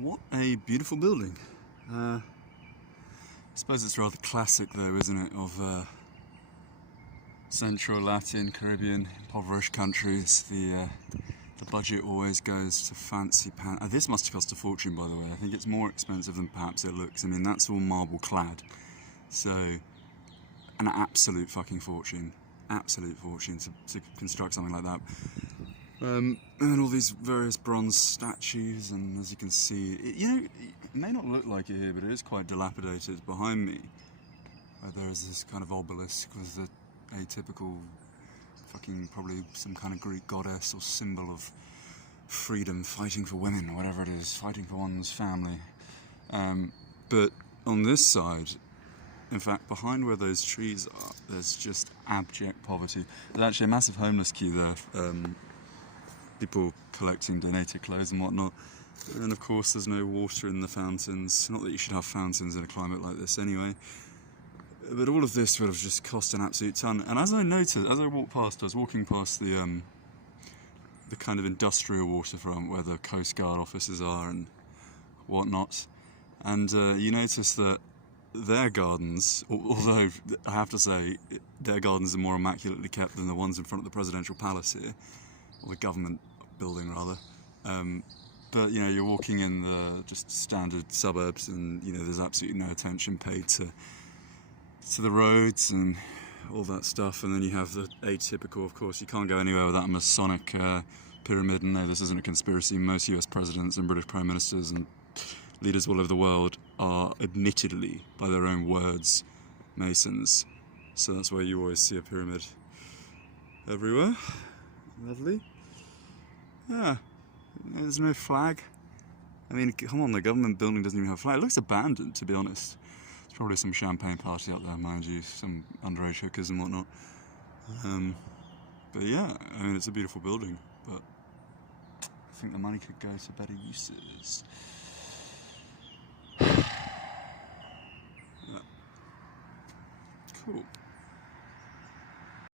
What a beautiful building. I suppose it's rather classic though, isn't it, of Central, Latin, Caribbean, impoverished countries. The budget always goes to fancy pants. This must have cost a fortune, by the way. I think it's more expensive than perhaps it looks. I mean, that's all marble clad. So, an absolute fucking fortune. Absolute fortune to construct something like that. And all these various bronze statues, and as you can see, it may not look like it here, but it is quite dilapidated behind me. Where there is this kind of obelisk with the atypical fucking, probably some kind of Greek goddess or symbol of freedom, fighting for women, or whatever it is, fighting for one's family. But on this side, in fact, behind where those trees are, there's just abject poverty. There's actually a massive homeless queue there. People collecting donated clothes and whatnot. And of course there's no water in the fountains. Not that you should have fountains in a climate like this anyway. But all of this would have just cost an absolute ton. And as I noticed, as I walked past, I was walking past the kind of industrial waterfront where the Coast Guard offices are and whatnot. And you notice that their gardens, although I have to say their gardens are more immaculately kept than the ones in front of the presidential palace here, or the government building rather. But you're walking in the just standard suburbs, and there's absolutely no attention paid to the roads and all that stuff. And then you have the atypical, of course, you can't go anywhere without a Masonic pyramid. And no, this isn't a conspiracy. Most US presidents and British prime ministers and leaders all over the world are admittedly, by their own words, Masons. So that's why you always see a pyramid everywhere. Lovely. Yeah, there's no flag. I mean, come on, the government building doesn't even have a flag. It looks abandoned, to be honest. There's probably some champagne party out there, mind you, some underage hookers and whatnot. But yeah, I mean, it's a beautiful building, but I think the money could go to better uses. Yeah. Cool.